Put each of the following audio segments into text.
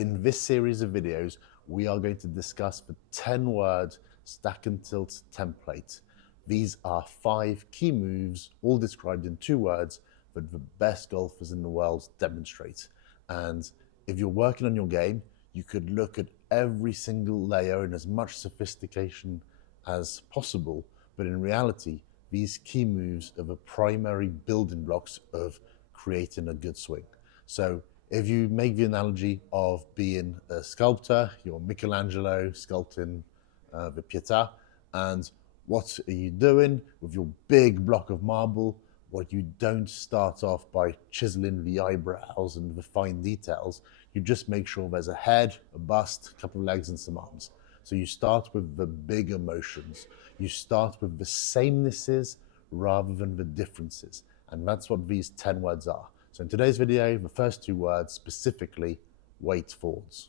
In this series of videos, we are going to discuss the 10-word stack and tilt template. These are 5 key moves, all described in 2 words, that the best golfers in the world demonstrate. And if you're working on your game, you could look at every single layer in as much sophistication as possible, but in reality, these key moves are the primary building blocks of creating a good swing. So if you make the analogy of being a sculptor, you're Michelangelo sculpting the Pietà, and what are you doing with your big block of marble? Well, you don't start off by chiseling the eyebrows and the fine details. You just make sure there's a head, a bust, a couple of legs, and some arms. So you start with the big emotions. You start with the samenesses rather than the differences. And that's what these 10 words are. So in today's video, the first 2 words, specifically weight forwards.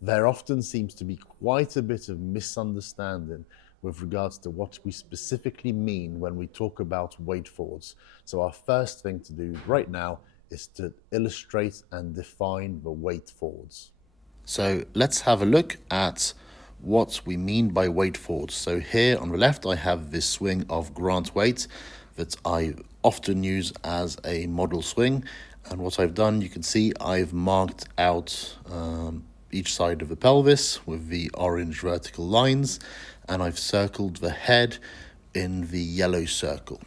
There often seems to be quite a bit of misunderstanding with regards to what we specifically mean when we talk about weight forwards. So our first thing to do right now is to illustrate and define the weight forwards. So let's have a look at what we mean by weight forwards. So here on the left, I have this swing of Grant weight that I often use as a model swing. And what I've done, you can see I've marked out each side of the pelvis with the orange vertical lines, and I've circled the head in the yellow circle.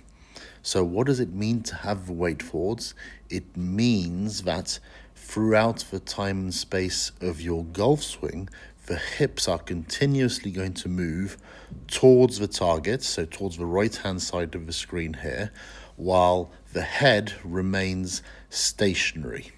So what does it mean to have the weight forwards? It means that throughout the time and space of your golf swing, the hips are continuously going to move towards the target, so towards the right-hand side of the screen here, while the head remains stationary.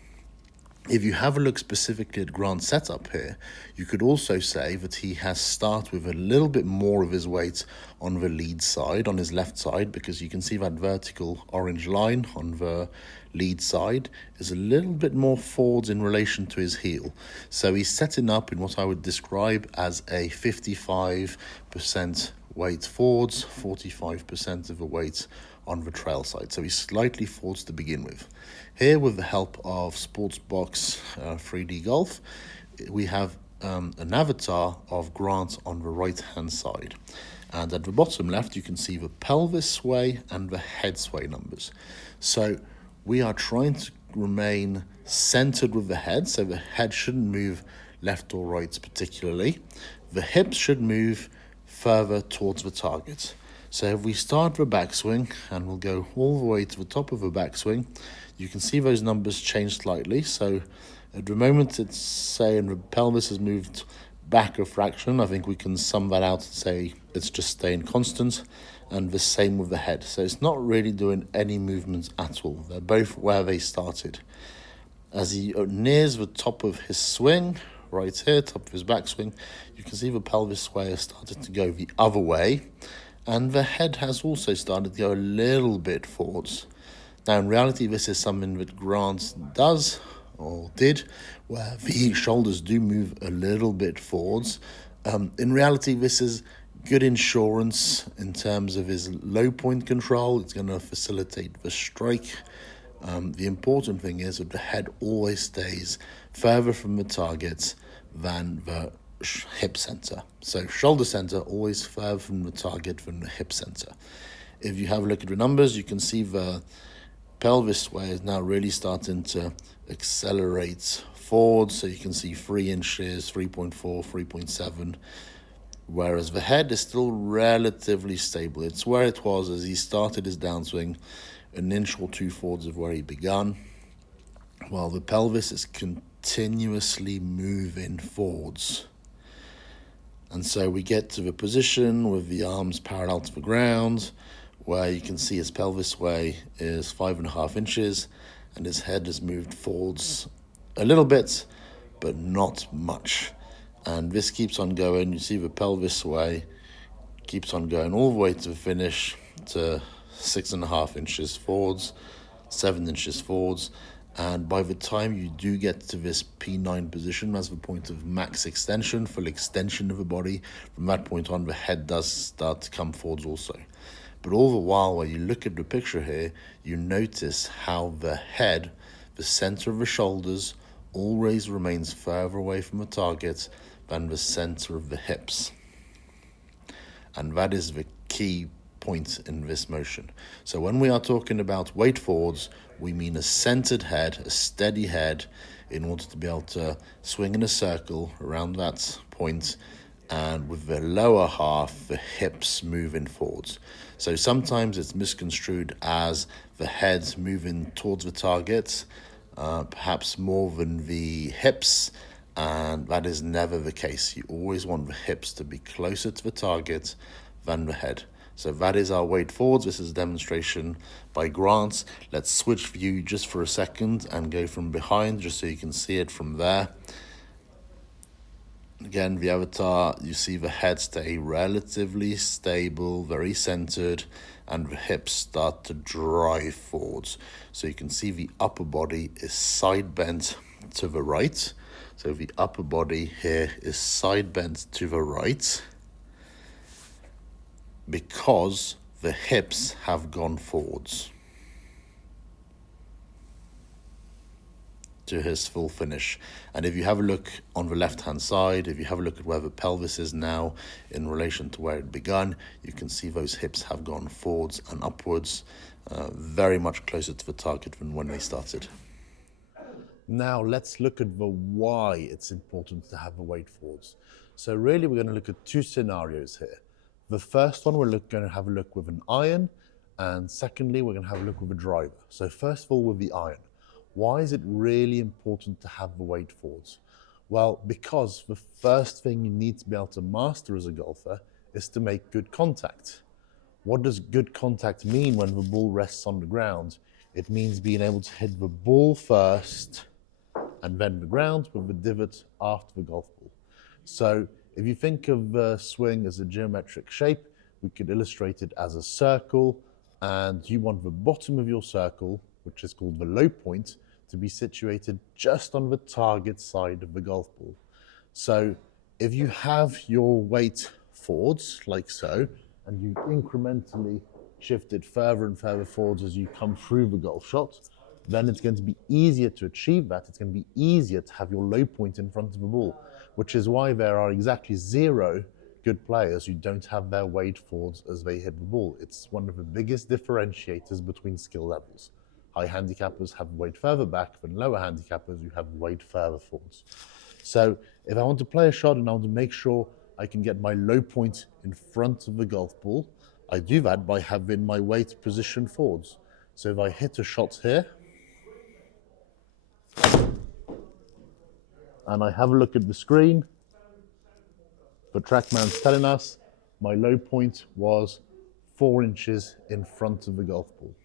If you have a look specifically at Grant's setup here, you could also say that he has started with a little bit more of his weight on the lead side, on his left side, because you can see that vertical orange line on the lead side is a little bit more forwards in relation to his heel. So he's setting up in what I would describe as a 55% weight forwards, 45% of the weight on the trail side. So he's slightly forwards to begin with. Here, with the help of Sportsbox 3D Golf, we have an avatar of Grant on the right-hand side. And at the bottom left, you can see the pelvis sway and the head sway numbers. So we are trying to remain centered with the head, so the head shouldn't move left or right particularly. The hips should move further towards the target. So if we start the backswing, and we'll go all the way to the top of the backswing, you can see those numbers change slightly. So at the moment it's saying the pelvis has moved back a fraction. I think we can sum that out and say it's just staying constant, and the same with the head. So it's not really doing any movements at all. They're both where they started. As he nears the top of his swing, right here, top of his backswing, you can see the pelvis sway has started to go the other way, and the head has also started to go a little bit forwards. Now, in reality, this is something that Grant does, or did, where the shoulders do move a little bit forwards. In reality, this is good insurance in terms of his low point control. It's going to facilitate the strike. The important thing is that the head always stays further from the target than the hip center. So shoulder center always further from the target than the hip center. If you have a look at the numbers, you can see the pelvis sway is now really starting to accelerate forward. So you can see 3 inches, 3.4, 3.7, whereas the head is still relatively stable. It's where it was as he started his downswing, an inch or 2 forwards of where he began, while the pelvis is continuously moving forwards. And so we get to the position with the arms parallel to the ground, where you can see his pelvis sway is 5.5 inches, and his head has moved forwards a little bit, but not much. And this keeps on going. You see the pelvis sway keeps on going all the way to the finish, to 6.5 inches forwards, 7 inches forwards. And by the time you do get to this P9 position, that's the point of max extension, full extension of the body. From that point on, the head does start to come forwards also. But all the while, when you look at the picture here, you notice how the head, the center of the shoulders, always remains further away from the target than the center of the hips. And that is the key point in this motion. So when we are talking about weight forwards, we mean a centered head, a steady head, in order to be able to swing in a circle around that point, and with the lower half, the hips moving forwards. So sometimes it's misconstrued as the head moving towards the target, perhaps more than the hips, and that is never the case. You always want the hips to be closer to the target than the head. So that is our weight forwards. This is a demonstration by Grant. Let's switch view just for a second and go from behind just so you can see it from there. Again, the avatar, you see the head stay relatively stable, very centered, and the hips start to drive forwards. So you can see the upper body is side bent to the right. So the upper body here is side bent to the right because the hips have gone forwards to his full finish. And if you have a look on the left hand side, if you have a look at where the pelvis is now in relation to where it began, you can see those hips have gone forwards and upwards, very much closer to the target than when they started. Now let's look at the why it's important to have the weight forwards. So really we're going to look at two scenarios here. The first one we're going to have a look with an iron, and secondly we're going to have a look with a driver. So first of all with the iron. Why is it really important to have the weight forwards? Well, because the first thing you need to be able to master as a golfer is to make good contact. What does good contact mean when the ball rests on the ground? It means being able to hit the ball first and then the ground with the divot after the golf ball. So if you think of the swing as a geometric shape, we could illustrate it as a circle, and you want the bottom of your circle, which is called the low point, to be situated just on the target side of the golf ball. So if you have your weight forwards, like so, and you incrementally shift it further and further forwards as you come through the golf shot, then it's going to be easier to achieve that. It's going to be easier to have your low point in front of the ball, which is why there are exactly 0 good players who don't have their weight forwards as they hit the ball. It's one of the biggest differentiators between skill levels. High handicappers have weight further back than lower handicappers who have weight further forwards. So if I want to play a shot and I want to make sure I can get my low point in front of the golf ball, I do that by having my weight positioned forwards. So if I hit a shot here, and I have a look at the screen, the TrackMan's telling us my low point was 4 inches in front of the golf ball.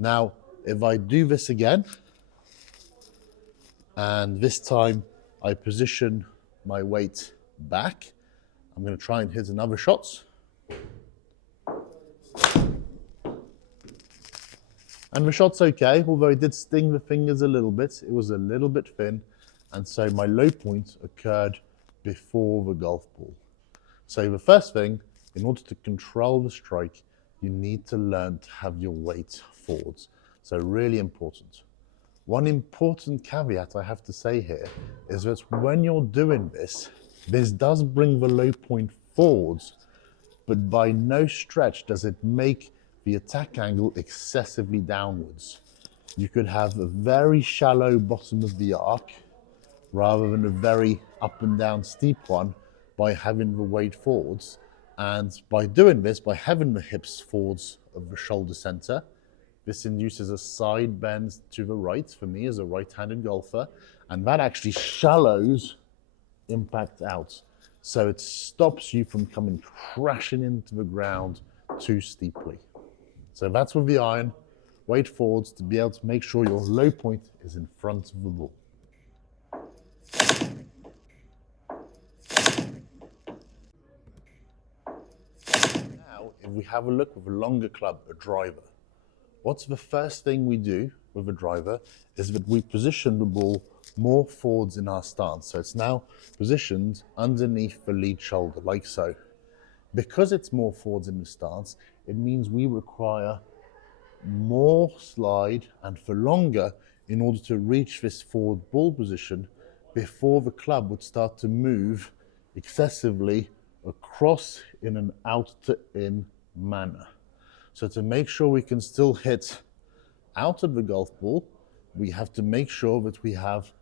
Now, if I do this again, and this time I position my weight back, I'm going to try and hit another shot. And the shot's okay, although it did sting the fingers a little bit. It was a little bit thin, and so my low point occurred before the golf ball. So the first thing, in order to control the strike, you need to learn to have your weight forwards. So really important. One important caveat I have to say here is that when you're doing this, this does bring the low point forwards, but by no stretch does it make the attack angle excessively downwards. You could have a very shallow bottom of the arc rather than a very up and down steep one by having the weight forwards. And by doing this, by having the hips forwards of the shoulder center, this induces a side bend to the right for me as a right-handed golfer, and that actually shallows impact out. So it stops you from coming crashing into the ground too steeply. So that's with the iron, weight forwards to be able to make sure your low point is in front of the ball. Now, if we have a look with a longer club, a driver, what's the first thing we do with a driver is that we position the ball more forwards in our stance. So it's now positioned underneath the lead shoulder, like so. Because it's more forwards in the stance, it means we require more slide, and for longer, in order to reach this forward ball position before the club would start to move excessively across in an out to in manner. So to make sure we can still hit out of the golf ball, we have to make sure that we have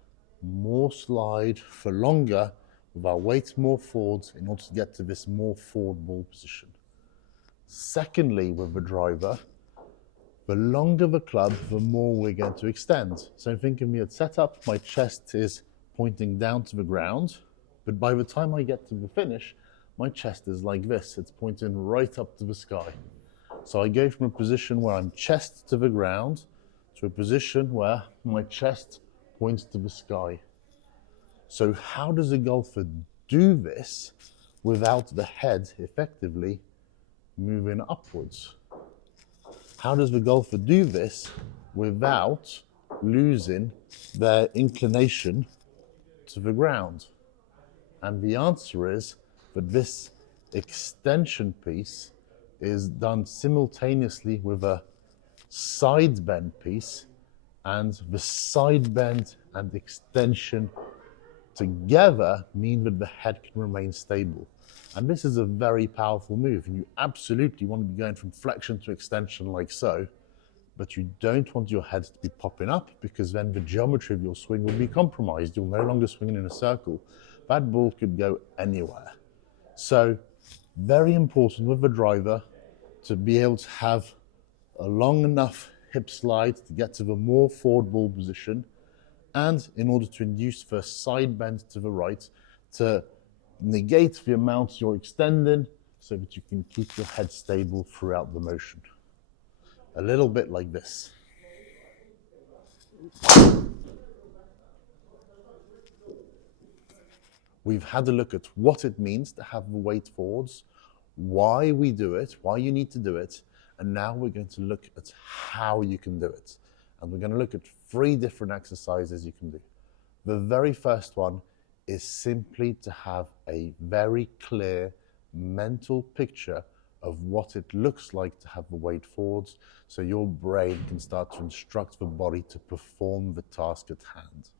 more slide for longer with our weight more forwards in order to get to this more forward ball position. Secondly, with the driver, the longer the club, the more we're going to extend. So think of me at setup, my chest is pointing down to the ground, but by the time I get to the finish, my chest is like this. It's pointing right up to the sky. So I go from a position where I'm chest to the ground to a position where my chest points to the sky. So how does a golfer do this without the head effectively moving upwards? How does the golfer do this without losing their inclination to the ground? And the answer is that this extension piece is done simultaneously with a side bend piece, and the side bend and extension together mean that the head can remain stable. And this is a very powerful move. You absolutely want to be going from flexion to extension like so, but you don't want your head to be popping up, because then the geometry of your swing will be compromised. You'll no longer swing in a circle. That ball could go anywhere. So very important with the driver to be able to have a long enough hip slide to get to the more forward ball position, and in order to induce the side bend to the right to negate the amount you're extending so that you can keep your head stable throughout the motion. A little bit like this. We've had a look at what it means to have the weight forwards, why we do it, why you need to do it, and now we're going to look at how you can do it. And we're going to look at 3 different exercises you can do. The very first one is simply to have a very clear mental picture of what it looks like to have the weight forwards, so your brain can start to instruct the body to perform the task at hand.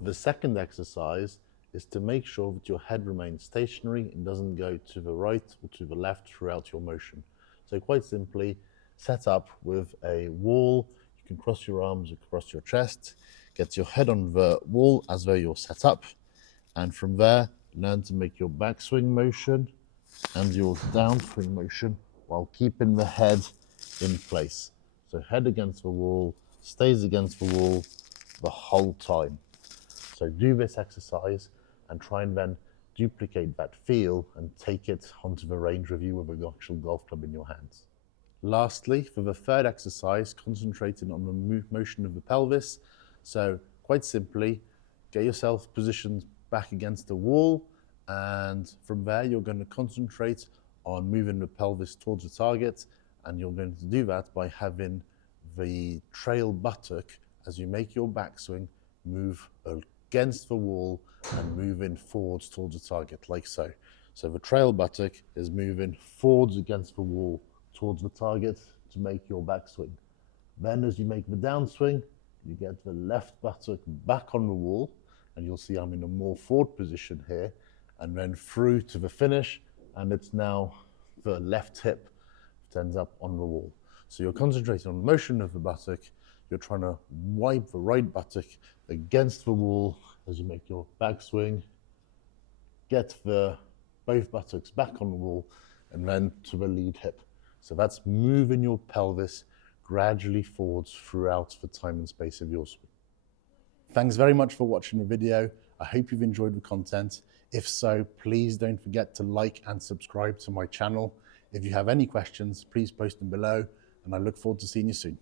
The second exercise is to make sure that your head remains stationary and doesn't go to the right or to the left throughout your motion. So quite simply, set up with a wall. You can cross your arms across your chest, get your head on the wall as though you're set up, and from there, learn to make your backswing motion and your downswing motion while keeping the head in place. So head against the wall, stays against the wall the whole time. So do this exercise and try and then duplicate that feel and take it onto the range with you with an actual golf club in your hands. Lastly, for the third exercise, concentrating on the motion of the pelvis. So quite simply, get yourself positioned back against the wall, and from there you're going to concentrate on moving the pelvis towards the target, and you're going to do that by having the trail buttock as you make your backswing move against the wall and moving forwards towards the target, like so. So the trail buttock is moving forwards against the wall towards the target to make your backswing. Then as you make the downswing, you get the left buttock back on the wall, and you'll see I'm in a more forward position here, and then through to the finish, and it's now the left hip that ends up on the wall. So you're concentrating on the motion of the buttock. You're trying to wipe the right buttock against the wall as you make your backswing. Get both buttocks back on the wall and then to the lead hip. So that's moving your pelvis gradually forwards throughout the time and space of your swing. Thanks very much for watching the video. I hope you've enjoyed the content. If so, please don't forget to like and subscribe to my channel. If you have any questions, please post them below, and I look forward to seeing you soon.